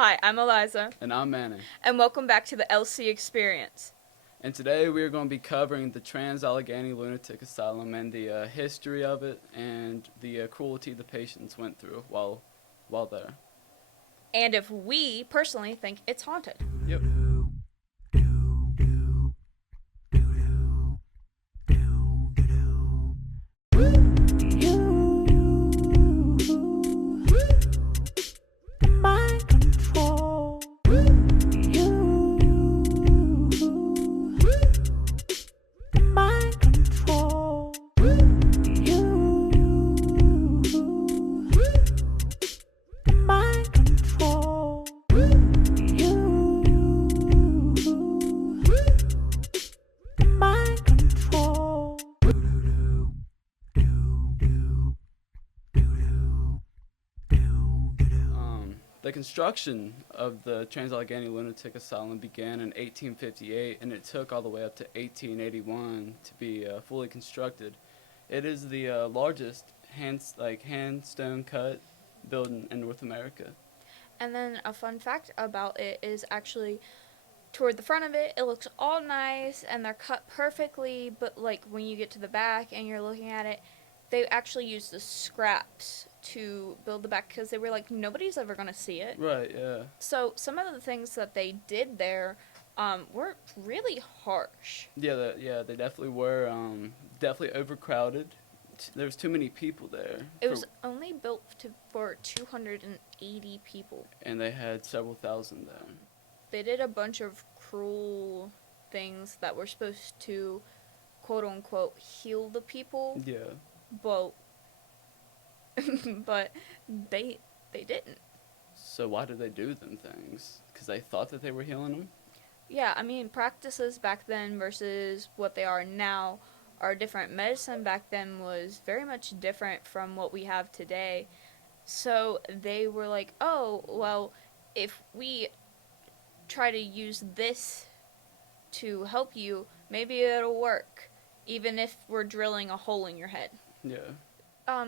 Hi, I'm Eliza, And I'm Manny. and welcome back to the LC Experience. And today we are going to be covering the Trans Allegheny Lunatic Asylum and the history of it and the cruelty the patients went through while there. And if we personally think it's haunted. Yep. The construction of the Trans Allegheny Lunatic Asylum began in 1858, and it took all the way up to 1881 to be fully constructed. It is the largest hand stone cut building in North America. And then a fun fact about it is actually toward the front of it, it looks all nice and they're cut perfectly, but like when you get to the back and you're looking at it, they actually used the scraps to build the back because they were like, nobody's ever going to see it. Right, yeah. So some of the things that they did there were really harsh. Yeah, they definitely were. Definitely overcrowded. There was too many people there. It was only built for 280 people. And they had several thousand there. They did a bunch of cruel things that were supposed to, quote unquote, heal the people. Yeah. But but they didn't. So why did they do them things? Because they thought that they were healing them? Yeah, I mean, practices back then versus what they are now are different. Medicine back then was very much different from what we have today. So they were like, oh, well, if we try to use this to help you, maybe it'll work, even if we're drilling a hole in your head. Yeah.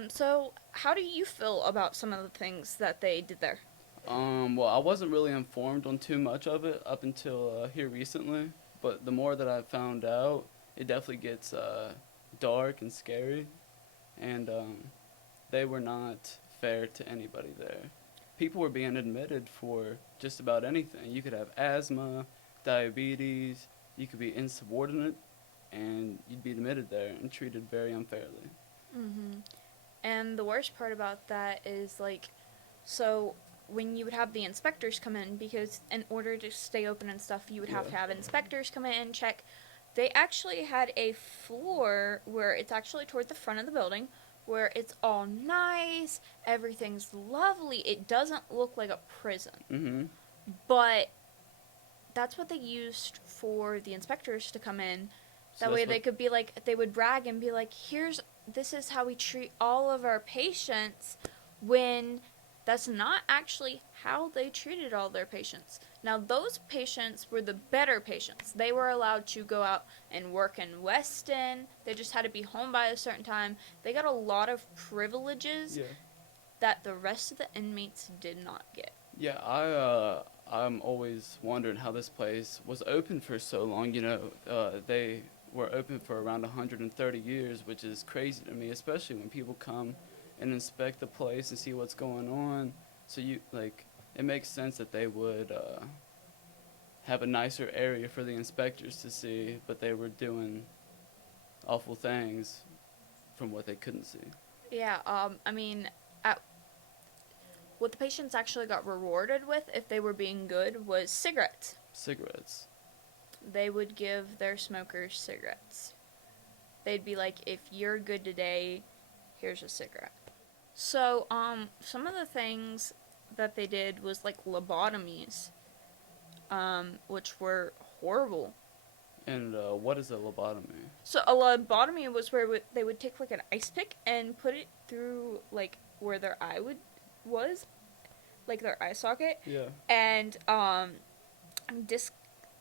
So how do you feel about some of the things that they did there? Well, I wasn't really informed on too much of it up until here recently, but the more that I found out, it definitely gets dark and scary, and they were not fair to anybody there. People were being admitted for just about anything. You could have asthma, diabetes, you could be insubordinate, and you'd be admitted there and treated very unfairly. Mm-hmm. And the worst part about that is, like, so when you would have the inspectors come in, because in order to stay open and stuff, you would have to have inspectors come in and check. They actually had a floor where it's actually toward the front of the building, where it's all nice, everything's lovely. It doesn't look like a prison. Mm-hmm. But that's what they used for the inspectors to come in. That way they could be like, they would brag and be like, this is how we treat all of our patients, when that's not actually how they treated all their patients. Now, those patients were the better patients. They were allowed to go out and work in Weston. They just had to be home by a certain time. They got a lot of privileges that the rest of the inmates did not get. Yeah, I'm always wondering how this place was open for so long. They were open for around 130 years, which is crazy to me, especially when people come and inspect the place and see what's going on. So it makes sense that they would have a nicer area for the inspectors to see, but they were doing awful things from what they couldn't see. Yeah, I mean, what the patients actually got rewarded with, if they were being good, was cigarettes. Cigarettes. They would give their smokers cigarettes. They'd be like, if you're good today, here's a cigarette. So, some of the things that they did was like lobotomies, which were horrible. And what is a lobotomy? So a lobotomy was where they would take like an ice pick and put it through like where their eye was, like their eye socket. Yeah. And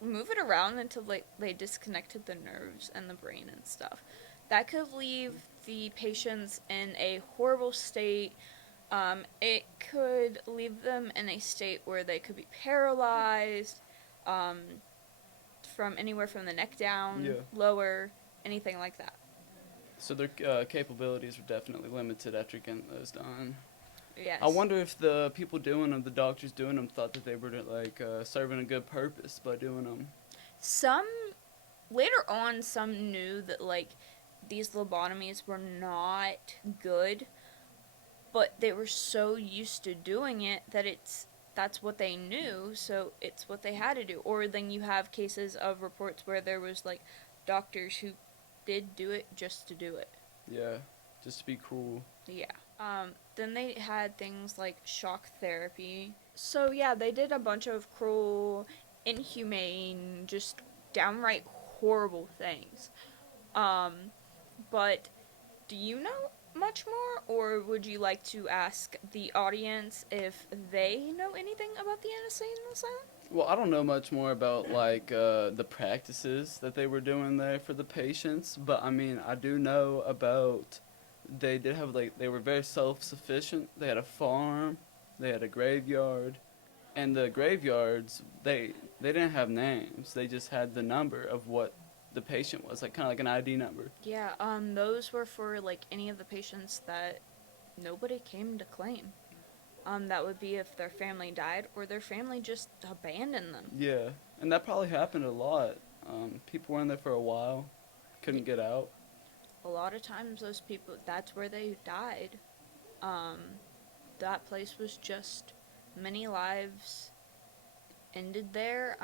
move it around until they disconnected the nerves and the brain and stuff. That could leave the patients in a horrible state It could leave them in a state where they could be paralyzed, um, from anywhere from the neck down, Yeah. lower, anything like that. So their capabilities are definitely limited after getting those done. I Yes. wonder if the people doing them, the doctors doing them, thought that they were like serving a good purpose by doing them. Some, later on, some knew that, like, these lobotomies were not good, but they were so used to doing it that that's what they knew, so it's what they had to do. Or then you have cases of reports where there was, like, doctors who did do it just to do it. Yeah, just to be cruel. Yeah. Then they had things like shock therapy. So yeah, they did a bunch of cruel, inhumane, just downright horrible things. Um, but do you know much more, or would you like to ask the audience if they know anything about the insane asylum? Well, I don't know much more about like the practices that they were doing there for the patients, but I mean, I do know about they did have like they were very self-sufficient. They had a farm, they had a graveyard, and the graveyards they didn't have names. They just had the number of what the patient was, like kind of like an ID number. Yeah, those were for like any of the patients that nobody came to claim. That would be if their family died or their family just abandoned them. Yeah, and that probably happened a lot. People were in there for a while, couldn't get out. A lot of times, those people, that's where they died. Um, that place was just many lives ended there.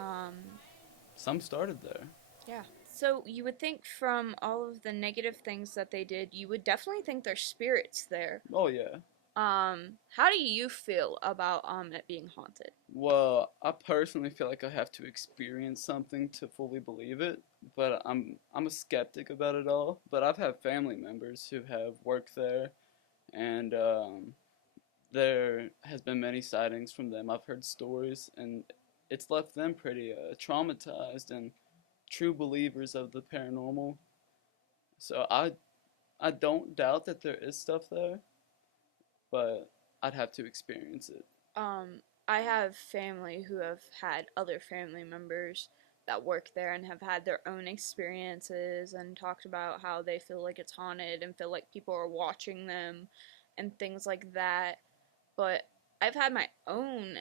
Some started there. Yeah. So you would think from all of the negative things that they did, you would definitely think there's spirits there. Oh yeah. How do you feel about it being haunted? Well, I personally feel like I have to experience something to fully believe it, but I'm a skeptic about it all. But I've had family members who have worked there, and there has been many sightings from them. I've heard stories, and it's left them pretty traumatized and true believers of the paranormal. So I don't doubt that there is stuff there, but I'd have to experience it. Um, I have family who have had other family members that work there and have had their own experiences and talked about how they feel like it's haunted and feel like people are watching them and things like that. But I've had my own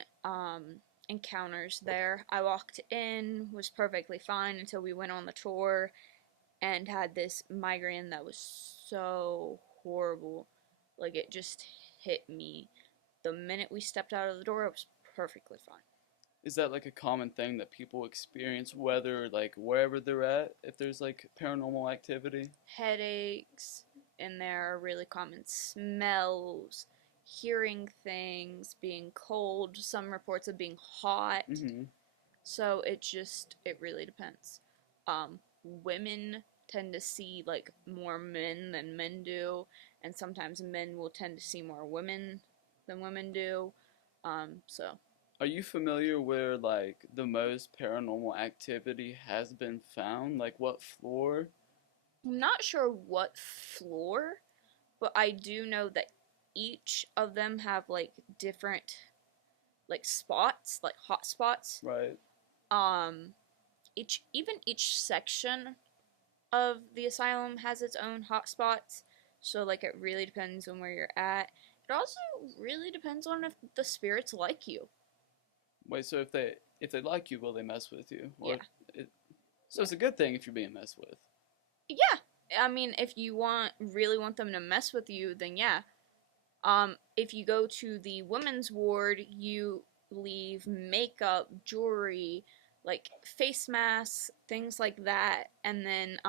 encounters there. I walked in, was perfectly fine until we went on the tour and had this migraine that was so horrible. Like it just hit me. The minute we stepped out of the door, I was perfectly fine. Is that like a common thing that people experience, whether like wherever they're at, if there's like paranormal activity? Headaches in there are really common. Smells, hearing things, being cold, some reports of being hot. Mm-hmm. So it really depends. Women tend to see like more men than men do, and sometimes men will tend to see more women than women do. So Are you familiar where like the most paranormal activity has been found? Like what floor? I'm not sure what floor, but I do know that each of them have like different like spots, like hot spots. Right. Um, each section of the asylum has its own hot spots. So like it really depends on where you're at. It also really depends on if the spirits like you. Wait, so if they like you, will they mess with you? Yeah. It, so it's a good thing if you're being messed with. Yeah. I mean, if you really want them to mess with you, then yeah. If you go to the women's ward, you leave makeup, jewelry, like face masks, things like that, and then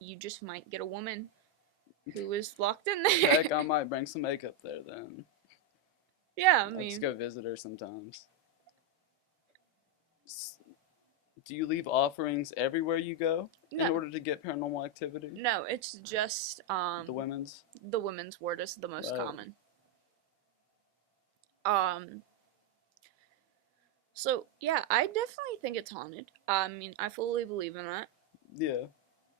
you just might get a woman who is locked in there. Heck, I might bring some makeup there then. Yeah, I I'll just mean, go visit her sometimes. Do you leave offerings everywhere you go in no, order to get paranormal activity? no, it's just The women's? the women's ward is the most Right. common. Um, so yeah, I definitely think it's haunted. I mean, I fully believe in that. Yeah.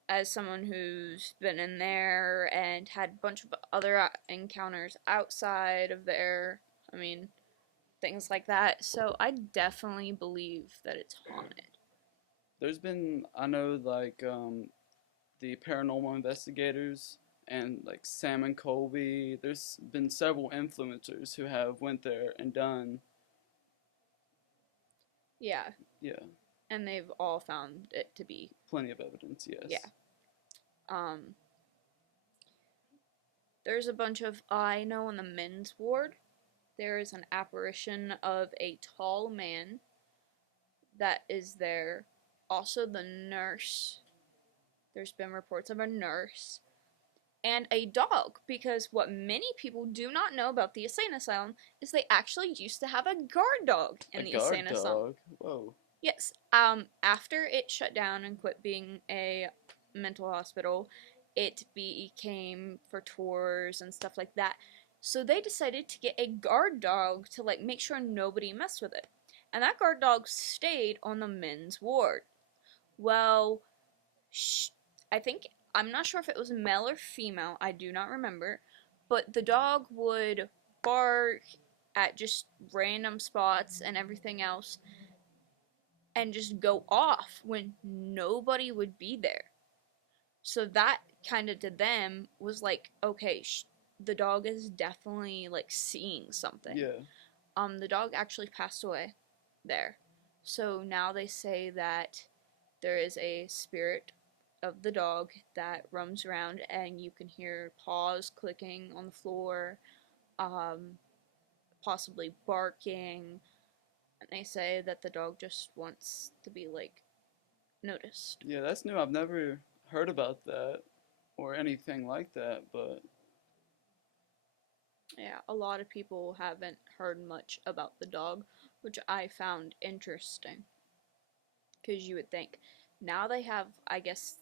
as someone who's been in there and had a bunch of other encounters outside of there, I mean, things like that. So I definitely believe that it's haunted. There's been, I know, like the paranormal investigators and like Sam and Colby. There's been several influencers who have went there and done. Yeah. Yeah. And they've all found it to be. Plenty of evidence, yes. Yeah. Um, there's a bunch of, I know in the men's ward, there is an apparition of a tall man that is there. Also, the nurse. There's been reports of a nurse and a dog, because what many people do not know about the insane asylum is they actually used to have a guard dog in the insane asylum. Dog? Whoa. Yes. After it shut down and quit being a mental hospital, it became for tours and stuff like that. So they decided to get a guard dog to like make sure nobody messed with it. And that guard dog stayed on the men's ward. Well, I think, I'm not sure if it was male or female, I do not remember, but the dog would bark at just random spots and everything else and just go off when nobody would be there. So that kind of to them was like, okay, the dog is definitely like seeing something. Yeah. The dog actually passed away there. So now they say that there is a spirit of the dog that roams around and you can hear paws clicking on the floor, possibly barking. And they say that the dog just wants to be like noticed. Yeah, that's new. I've never heard about that or anything like that, but yeah, a lot of people haven't heard much about the dog, which I found interesting. Because you would think now they have, I guess,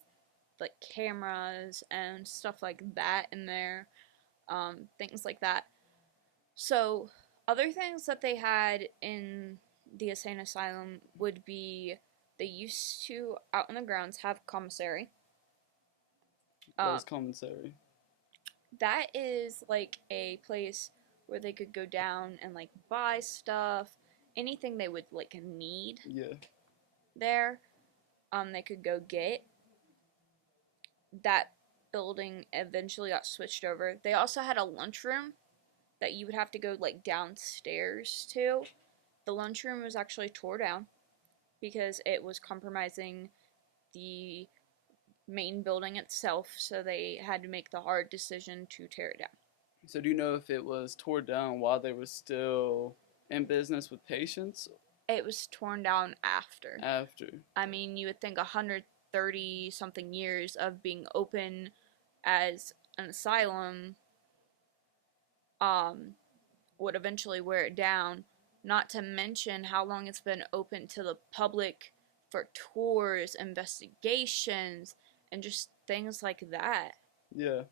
like cameras and stuff like that in there, things like that. So, other things that they had in the insane asylum would be they used to, out on the grounds, have commissary. what is commissary? That is like a place where they could go down and like buy stuff, anything they would like need. Yeah. There, they could go get. That building eventually got switched over. They also had a lunchroom that you would have to go like downstairs to. The lunchroom was actually tore down because it was compromising the main building itself, so they had to make the hard decision to tear it down. So do you know if it was torn down while they were still in business with patients? It was torn down after. After. I mean, you would think 130 something years of being open as an asylum would eventually wear it down, not to mention how long it's been open to the public for tours, investigations, and just things like that. Yeah.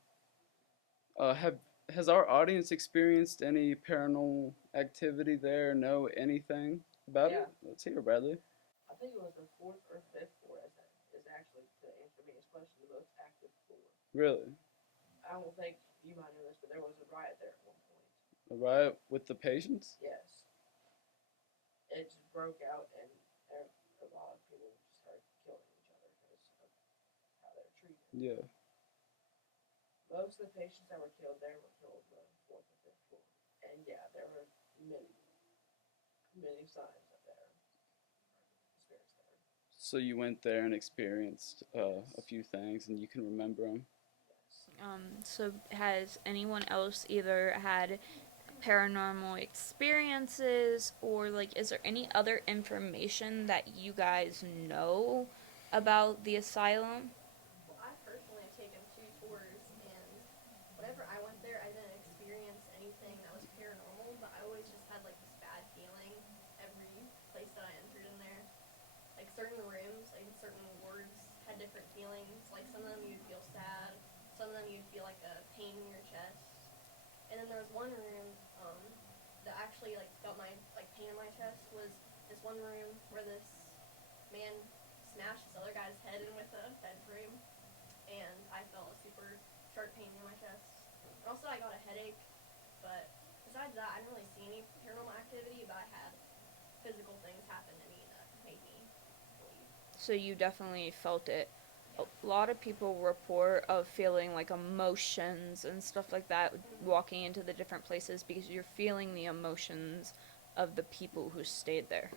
Has our audience experienced any paranormal activity there? Know anything about it? Let's hear, Bradley. I think it was the fourth or fifth floor is actually, to answer Mia's question, the most active floor. Really? I don't think you might know this, but there was a riot there at one point. A riot with the patients? Yes. It just broke out, and a lot of people just started killing each other because of how they're treated. Yeah. Most of the patients that were killed there were killed on the fourth or fifth floor. And yeah, there were many signs of their spirits there. So you went there and experienced a few things, and you can remember them. So has anyone else either had paranormal experiences, or like is there any other information that you guys know about the asylum? Well, I personally have taken 2 tours, and whenever I went there, I didn't experience anything that was paranormal, but I always just had like this bad feeling every place that I entered in there. Like certain rooms, like certain wards had different feelings. Like some of them you'd feel sad, some of them you'd feel like a pain in your chest. And then there was one room that actually like felt my like pain in my chest was this one room where this man smashed this other guy's head in with a bed frame. and I felt a super sharp pain in my chest. And also I got a headache, but besides that, I didn't really see any paranormal activity, but I had physical things happen to me that made me believe. So you definitely felt it. Yeah. A lot of people report of feeling like emotions and stuff like that walking into the different places because you're feeling the emotions of the people who stayed there.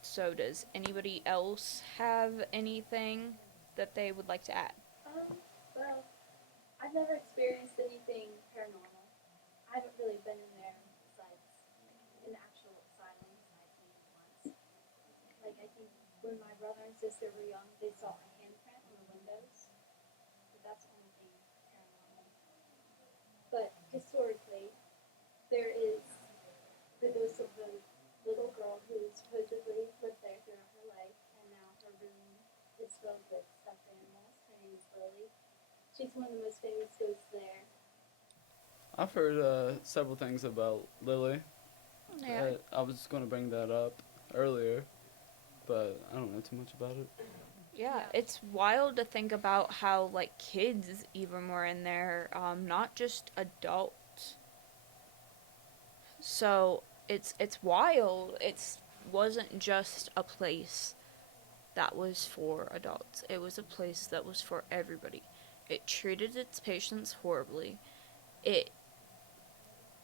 So does anybody else have anything that they would like to add? Well, I've never experienced anything paranormal. I haven't really been in there besides an actual asylum. I've been once. Like, I think when my brother and sister were young, they saw a handprint on the windows. But that's the only thing paranormal. But historically, there is the ghost of the little girl who supposedly lived there throughout her life, and now her room is filled with stuffed animals. Her name is Lily. She's one of the most famous ghosts there. I've heard several things about Lily. Yeah. I was going to bring that up earlier, but I don't know too much about it. Yeah, it's wild to think about how like kids even were in there, not just adults. So it's wild. It wasn't just a place that was for adults. It was a place that was for everybody. It treated its patients horribly. It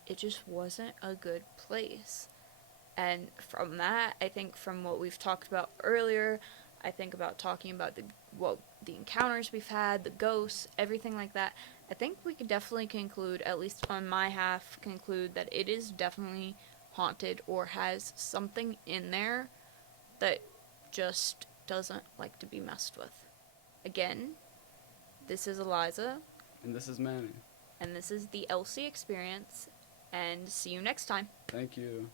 it just wasn't a good place. And from that, I think from what we've talked about earlier, I think about talking about the encounters we've had, the ghosts, everything like that. I think we could definitely conclude, at least on my half, conclude that it is definitely haunted or has something in there that just doesn't like to be messed with. Again, this is Eliza, And this is Manny. and this is the Elsie Experience, and see you next time. Thank you.